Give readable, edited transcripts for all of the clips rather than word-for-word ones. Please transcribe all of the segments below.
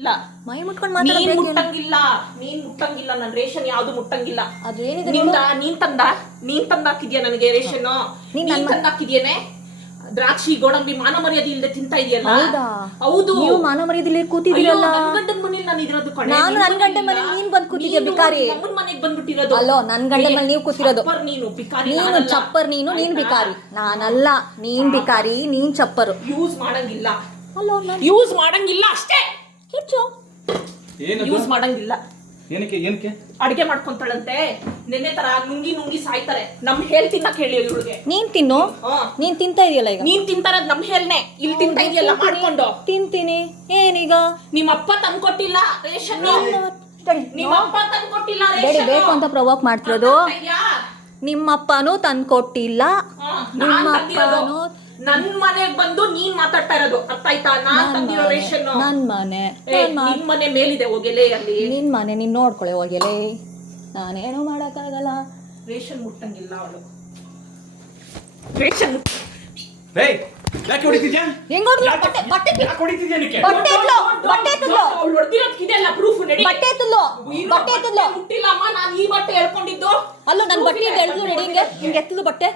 ಇಲ್ಲ ಮೈ ಮುಟ್ಕೊಂಡು ನೀನ್ ಮಾತಾಡೋದು ಮುಟ್ಟಂಗಿಲ್ಲ ನನ್ ರೇಷನ್ ಯಾವ್ದು ಮುಟ್ಟಂಗಿಲ್ಲ. ಅದು ಏನಿದೆ ನೀನ್ ತಂದಾಕಿದ್ಯಾ ನನಗೆ ರೇಷನ್? ನೀನ್ ತಂದಾಕಿದ್ಯೇನೆ? ದ್ರಾಕ್ಷಿ ಗೋಡಂಬಿ ಮಾನ ಮರ್ಯಾದೆ ಇಲ್ಲದೆ ತಿಂತಾ ಇದೆಯಲ್ಲ. ಹೌದು, ನೀವು ಮಾನ ಮರ್ಯಾದೆ ಕೂತಿದ್ದೀರಲ್ಲ. ನನ್ ಗಂಡನ ಮನೇಲಿ ನಾನು ಇರೋದು ಕಣೆ. ನಾನು ನನ್ ಗಂಡನ ಮನೇಲಿ ನೀನ್ ಬಂದ್ ಕೂತಿದ್ಯಾ ಬಿಕಾರಿ. ನಮ್ಮನ್ ಮನೆಗ್ ಬಂದ್ಬಿಟ್ಟಿರೋದು. ಅಲ್ಲೋ ನನ್ ಗಂಡನ ಮನೇಲಿ ನೀವು ಕೂತಿರೋದು. ನೀನು ಬಿಕಾರಿ, ನೀನು ಚಪ್ಪರ್, ನೀನ್ ಬಿಕಾರಿ. ನಾನಲ್ಲ, ನೀನ್ ಬಿಕಾರಿ, ನೀನ್ ಚಪ್ಪರು. ಯೂಸ್ ಮಾಡಂಗಿಲ್ಲ. ಅಲ್ಲೋ ಯೂಸ್ ಮಾಡಂಗಿಲ್ಲ ಅಷ್ಟೇ. ಕಿಚ್ಚು ಯೂಸ್ ಮಾಡಂಗಿಲ್ಲ. ಏನಕ್ಕೆ ಅಡಿಗೆ ಮಾಡ್ಕೊಂತಾಳಂತೆ. ನೆನ್ನೆ ತರ ನುಂಗಿ ಸಾಯ್ತಾರೆ. ನಮ್ ಹೇಳ್ ತಿನ್ನಕ್ ಹೇಳಿ ಇವಳಿಗೆ. ನೀನ್ ತಿನ್ನು. ನೀನ್ ತಿಂತಾ ಇದೆಯಲ್ಲ ಈಗ. ನೀನ್ ತಿಂತಾರದ್ ನಮ್ ಹೇಳ್ನೆ. ಇಲ್ಲಿ ತಿಂತಾ ಇದೆಯಲ್ಲ ಮಾಡ್ಕೊಂಡು. ತಿಂತೀನಿ. ಏನೀಗ? ನಿಮ್ಮಪ್ಪ ತಂದ್ಕೊಟ್ಟಿಲ್ಲ ರೇಷನ್. ನಿಮ್ಮಪ್ಪ ತಂದ್ಕೊಟ್ಟಿಲ್ಲ ಬೇಕು ರೇಷನ್ ಅಂತ ಪ್ರವೋಕ್ ಮಾಡ್ತಿರೋದು. ನಿಮ್ಮಪ್ಪನೂ ತಂದ್ಕೊಟ್ಟಿಲ್ಲ. ನಿಮ್ಮಪ್ಪನೂ ನನ್ ಮನೆಗ್ ಬಂದು ನೀನ್ ಮಾತಾಡ್ತಾ ಇರೋದು ಅರ್ಥ ಆಯ್ತಾ? ನಾನ್ ತಂದಿರೋ ರೇಷನ್ ನನ್ ಮನೆ. ನಿನ್ ಮನೆ ಮೇಲಿದೆ ಹೋಗೆಲೆ ಅಲ್ಲಿ. ನಿನ್ ಮನೆ ನೀನ್ ನೋಡ್ಕೊಳ್ಳೆ ಹೋಗ್ಯಲೇ. ನಾನೇನು ಮಾಡಕ್ಕಾಗಲ್ಲ. ರೇಷನ್ ಮುಟ್ಟಂಗಿಲ್ಲ ಅವಳು. ರೇಷನ್ ಯಾಕೆ ಹೊಡಿತಿದ್ಯಾ? ಹೆಂಗ್ ಹೊಡ್ದ್ಲು? ಬಟ್ಟೆ ಯಾಕೆ ಹೊಡಿತಿದ್ಯಾ ನಿನಗೆ? ಬಟ್ಟೆ ಎತ್ತಲು. ಅವಳು ಹೊಡೆದಿರೋದಕ್ಕಿದೆಲ್ಲ ಪ್ರೂಫ್ ನಡಿ. ಬಟ್ಟೆ ಎತ್ತಲು. ಮುಟ್ಟಿಲ್ಲ ಅಮ್ಮ, ನಾನು ಈ ಬಟ್ಟೆ ಹೇಳ್ಕೊಂಡಿದ್ದು. ಅಲ್ಲೋ ನನ್ ಬಟ್ಟೆ ಎಳ್ದು ರೆಡಿ. ಹಿಂಗೆ ಎತ್ತಲು ಬಟ್ಟೆ.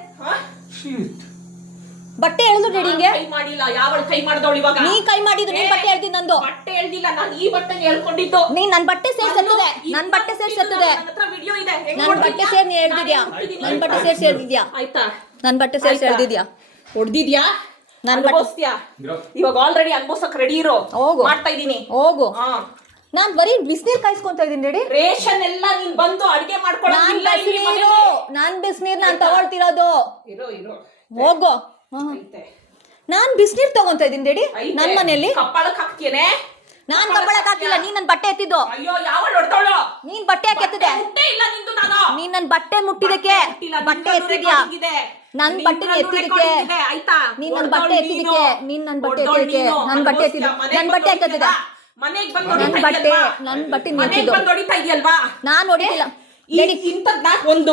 ಬಟ್ಟೆ ಎಳ್ದು ರೆಡಿ. ಕೈ ಮಾಡಿಲ್ಲ. ಯಾವಳು ಕೈ ಮಾಡ್ದವಳು ಇವಾಗ? ನೀ ಕೈ ಮಾಡಿದ್ದು. ನೀನ್ ಬಟ್ಟೆ ಎಳ್ದಿ ನಂದು. ಬಟ್ಟೆ ಎಳ್ದಿಲ್ಲ, ನಾನು ಈ ಬಟ್ಟೆ ಹೇಳ್ಕೊಂಡಿದ್ದು. ನೀನ್ ನನ್ ಬಟ್ಟೆ ಸೇರ್ಸತ್ತದೆ. ನನ್ ಬಟ್ಟೆ ಸೇರ್ಸತ್ತದೆ. ವಿಡಿಯೋ ಇದೆ. ನನ್ ಬಟ್ಟೆ ಸೇರ್ ನೀ ಎಳ್ದಿದ್ಯಾ? ನನ್ ಬಟ್ಟೆ ಸೇರ್ಸಿ ಎಳ್ದಿದ್ಯಾ? ಆಯ್ತಾ? ನನ್ ಬಟ್ಟೆ ಸೇರ್ಸಿ ಎಳ್ದಿದ್ಯಾ? ಹೊಡ್ದಿದ್ಯಾ? ನನ್ ಅನುಭವಿಸ್ತೀಯಾ? ಇವಾಗ ಆಲ್ರೆಡಿ ಅನ್ಭವಿಸಕ್ ರೆಡಿ ಇರೋ. ಹೋಗು. ಮಾಡ್ತಾ ಇದೀನಿ. ಹೋಗು. ನಾನ್ ಬರೀ ಬಿಸಿನೀರ್ ಕಾಯಿಸ್ಕೊಂತ ಇದೀನಿ ರೆಡಿ. ರೇಷನ್ ಎಲ್ಲ ನೀನ್ ಬಂದು ಅಡಿಗೆ ಮಾಡ್ಕೊಳ್ಳೋದಿಲ್ಲ. ನಾನ್ ಬಿಸಿನೀರ್ ನಾನ್ ತಗೊಳ್ತಿರೋದು. ಇರೋ ಹೋಗು. ನಾನ್ ಬಿಸಿನೀರ್ ತಗೊಂತ ಇದೀನಿ ರೆಡಿ. ನನ್ ಮನೇಲಿ ಕಪ್ಪಳಕ್ ಹಾಕ್ತೇನೆ. ನಾನ್ ಕಪ್ಪಳಕ್ ಹಾಕಿಲ್ಲ. ನೀನ್ ನನ್ ಬಟ್ಟೆ ಎತ್ತಿದ್ದು. ಅಯ್ಯೋ ಯಾವಳು ಹೊಡ್ತಾಳು? ನೀನ್ ಬಟ್ಟೆ ಯಾಕೆ ಎತ್ತಿದೆ? ಇಲ್ಲ ನಿಂದು. ನಾನು ನೀನ್ ನನ್ ಬಟ್ಟೆ ಮುಟ್ಟಿದಕ್ಕೆ ಬಟ್ಟೆ ಎತ್ತಿದ್ಯಾ? ನನ್ ಬಟ್ಟೆ ಎತ್ತಿದಕ್ಕೆ ಆಯ್ತಾ? ನೀನ್ ನನ್ ಬಟ್ಟೆ ಎತ್ತಿದಕ್ಕೆ. ನೀನ್ ನನ್ ಬಟ್ಟೆ ಎತ್ತಿದಕ್ಕೆ. ನನ್ ಬಟ್ಟೆ ಎತ್ತಿದ. ನನ್ ಬಟ್ಟೆ ಯಾಕೆ ಎತ್ತಿದೆ? ಮನೆಗ್ ಬಂದು ನನ್ ಬಟ್ಟೆ ನಿಂತಿದ್ದು. ಹೊಡಿತಾ ಇದೆಯಲ್ವಾ? ನಾನ್ ಹೊಡಿತಿಲ್ಲ. ಒಂದು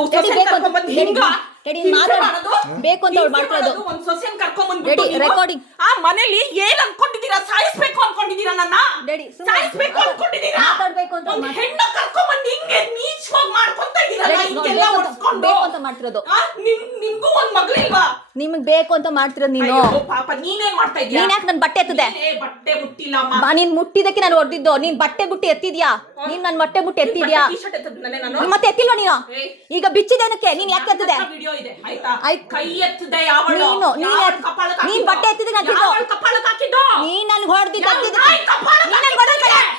ಬೇಕು ಅಂತ ಮಾಡ್ಕೊಳ್ಳೋದು. ಒಂದ್ ಸೊಸೆನ್ ಕರ್ಕೊಂಡ್ಬಂದ್ಬಿಟ್ಟು ರೆಕಾರ್ಡಿಂಗ್ ಆ ಮನೇಲಿ ಏನ್ ಅನ್ಕೊಂಡಿದೀರಾ? ಸಾಯಿಸ್ಬೇಕು ಅನ್ಕೊಂಡಿದೀರಾ? ನನ್ನ ಸಾಯಿಸ್ಬೇಕು ಅನ್ಕೊಂಡಿದೀರಾ? ಮಾತಾಡ್ಬೇಕು ಅಂತ ಹೆಣ್ಣ ಕರ್ಕೊಂಡ್ಬಂದು ಹಿಂಗೆ ನೀಚವಾಗಿ ಮಾಡ್ಕೊಂತ ಇದೀರಲ್ಲ. ಹಿಂಗೆಲ್ಲ ಹೊಡ್ಸ್ಕೊಂಡು ಅಂತ ಮಾಡ್ತಿರೋದು. ನಿಮ್ಗೂ ಒಂದ್ ಮಗಳಿಲ್ವಾ? ನಿಮಗ್ ಬೇಕು ಅಂತ ಮಾಡ್ತಿರೋದು ನೀನು. ಪಾಪ ನೀನೇನ್ ಮಾಡ್ತಾ ಇದೀಯ? ನೀನ್ ಯಾಕೆ ನನ್ ಬಟ್ಟೆ ಎತ್ತದೆ? ಬಟ್ಟೆ ಮುಟ್ಟಿಲ್ಲ. ನೀನ್ ಮುಟ್ಟಿದಕ್ಕೆ ನಾನು ಹೊಡೆದಿದ್ದು. ನೀನ್ ಬಟ್ಟೆ ಬುಟ್ಟಿ ಎತ್ತಿದ್ಯಾ? ನೀನ್ ನನ್ ಬಟ್ಟೆ ಬುಟ್ಟಿ ಎತ್ತಿದ್ಯಾ? ಮತ್ತೆ ಎತ್ತಿಲ್ವಾ ನೀನು? ಈಗ ಬಿಚ್ಚಿದೇನಕ್ಕೆ? ನೀನ್ ಯಾಕೆ ಎತ್ತದೆ? ಕೈ ಎತ್ತದೆ ಯಾವಳು? ನೀನ್ ಬಟ್ಟೆ ಎತ್ತಿದ್ರೆ ನೀನ್ ನನ್ ಹೊಡೆದಿದ್ದ.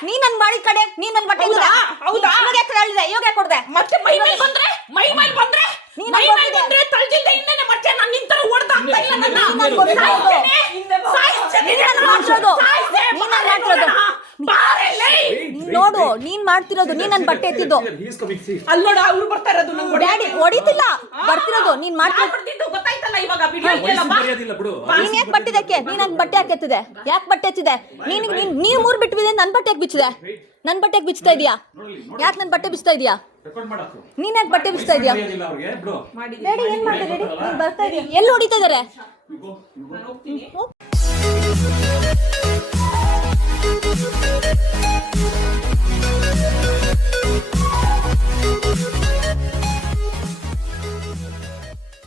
ನೀನ್ ನನ್ ಮಾಡಿ ಕಡೆ. ನೀನ್ ನನ್ ಬಟ್ಟೆ ಎತ್ತಿದ. ಹೌದಾ? ಇವಾಗ ಯಾಕೆ ಕೊಡ್ದೆ? ಮತ್ತೆ ಮೈ ಮೇಲೆ ಬಂದ್ರೆ ತಳ್ಜಿಲ್ದೆ ಇನ್ನೇನೆ ಮತ್ತೆ ನಾನು ನಿಂತರ ಓಡ್ತಾ ಆಗ್ತಾ ಇಲ್ಲ. ನೋಡು ನೀನ್ ಮಾಡ್ತಿರೋದು. ನೀನ್ ನನ್ ಬಟ್ಟೆ ಎತ್ತಿದ್ದು. ಅಲ್ಲೋಡ ಅವ್ರು ಬರ್ತಾ ಇರೋದು. ಡ್ಯಾಡಿ ಹೊಡಿತಿಲ್ಲ. ಬರ್ತಿರೋದು ನೀನ್ ಮಾಡ್ತಿರೋದು. ಗೊತ್ತಾಯ್ತಲ್ಲ ಇವಾಗ ವಿಡಿಯೋ ಇದೆಯಲ್ಲ. ನೀನ್ ಯಾಕೆ ಬಟ್ಟಿದಕ್ಕೆ? ನೀನ್ ನನ್ ಬಟ್ಟೆ ಯಾಕೆ ಎತ್ತಿದೆ? ಯಾಕೆ ಬಟ್ಟೆ ಎತ್ತಿದೆ? ನೀವ್ ಮೂರ್ ಬಿಟ್ಟಿದೆ. ನನ್ ಬಟ್ಟೆ ಯಾಕೆ ಬಿಚ್ಚಿದೆ? ನನ್ ಬಟ್ಟೆ ಯಾಕೆ ಬಿಚ್ತಾ ಇದೀಯಾ? ಯಾಕೆ ನನ್ ಬಟ್ಟೆ ಬಿಚ್ತಾ ಇದೀಯಾ? ನೀನ್ ಯಾಕೆ ಬಟ್ಟೆ ಬಿಚ್ತಾ ಇದೀಯಾ? ಡ್ಯಾಡಿ ಏನ್ ಮಾಡ್ತಾ ಡ್ಯಾಡಿ? ನೀನ್ ಬರ್ತಾ ಇದೀಯ. ಎಲ್ಲಿ ಹೊಡಿತಾ ಇದಾರೆ?